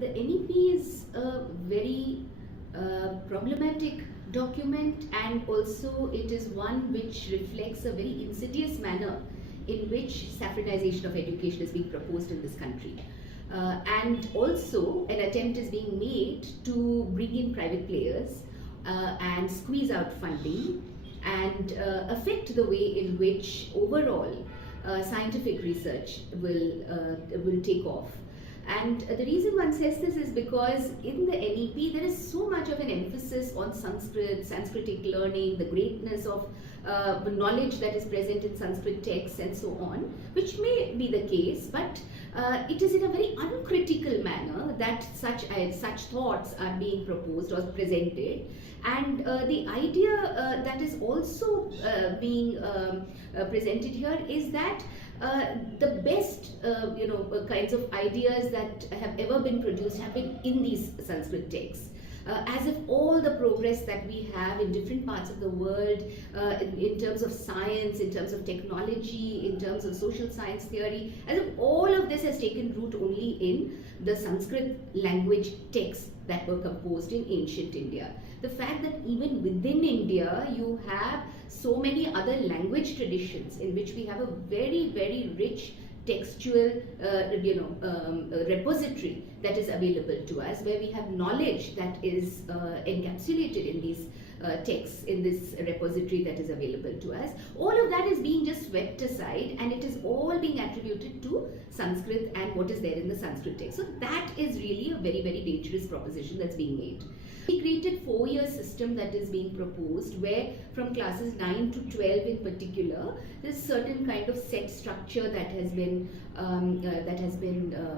the NEP is a very problematic document, and also it is one which reflects a very insidious manner in which saffronization of education is being proposed in this country. And also an attempt is being made to bring in private players and squeeze out funding and affect the way in which overall scientific research will take off. And the reason one says this is because in the NEP there is so much of an emphasis on Sanskrit, Sanskritic learning, the greatness of the knowledge that is present in Sanskrit texts and so on, which may be the case, but it is in a very uncritical manner that such thoughts are being proposed or presented. And the idea that is also being presented here is that the best kinds of ideas that have ever been produced have been in these Sanskrit texts. As if all the progress that we have in different parts of the world in terms of science, in terms of technology, in terms of social science theory, as if all of this has taken root only in the Sanskrit language texts that were composed in ancient India. The fact that even within India you have so many other language traditions in which we have a very, very rich textual repository that is available to us, where we have knowledge that is encapsulated in these texts, in this repository that is available to us. All of that is being just swept aside, and it is all being attributed to Sanskrit and what is there in the Sanskrit text. So that is really a very, very dangerous proposition that's being made. We created 4-year system that is being proposed, where from classes 9 to 12 in particular, there's certain kind of set structure that has been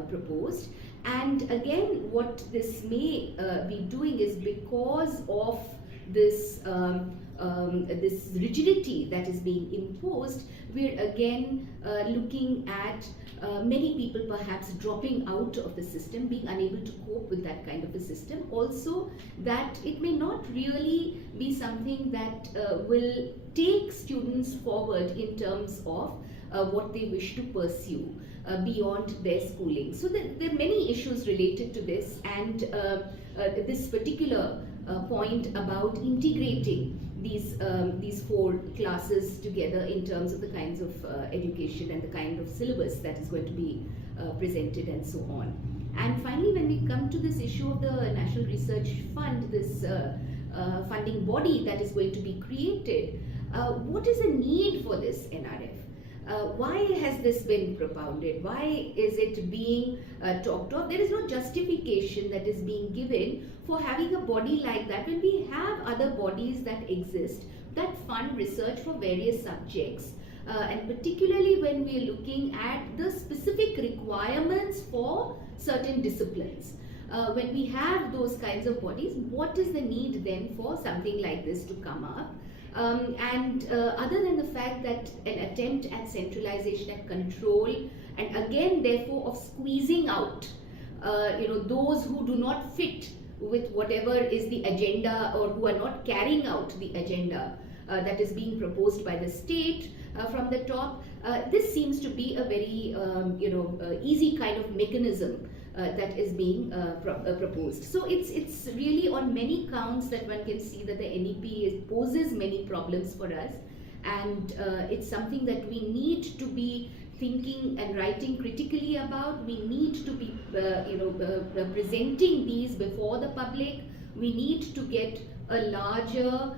proposed. And again, what this may be doing is, because of this this rigidity that is being imposed, we're again looking at many people perhaps dropping out of the system, being unable to cope with that kind of a system. Also, that it may not really be something that will take students forward in terms of what they wish to pursue beyond their schooling. So there are many issues related to this, and this particular point about integrating these 4 classes together in terms of the kinds of education and the kind of syllabus that is going to be presented and so on. And finally, when we come to this issue of the National Research Fund, this funding body that is going to be created, what is the need for this NRF? Why has this been propounded? Why is it being talked of? There is no justification that is being given for having a body like that when we have other bodies that exist that fund research for various subjects, and particularly when we are looking at the specific requirements for certain disciplines. When we have those kinds of bodies, what is the need then for something like this to come up? Other than the fact that an attempt at centralization and control, and again therefore of squeezing out those who do not fit with whatever is the agenda, or who are not carrying out the agenda that is being proposed by the state from the top, this seems to be a very easy kind of mechanism that is being proposed. So it's really on many counts that one can see that the NEP poses many problems for us, and it's something that we need to be thinking and writing critically about. We need to be presenting these before the public. We need to get a larger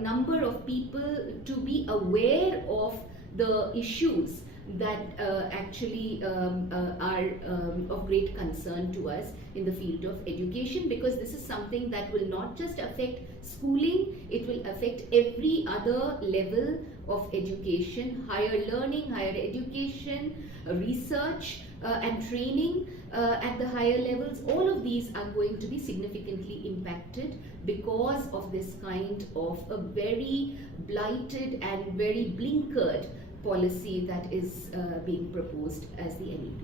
number of people to be aware of the issues that actually are of great concern to us in the field of education, because this is something that will not just affect schooling, it will affect every other level of education, higher learning, higher education, research and training at the higher levels. All of these are going to be significantly impacted because of this kind of a very blighted and very blinkered policy that is being proposed as the NEP.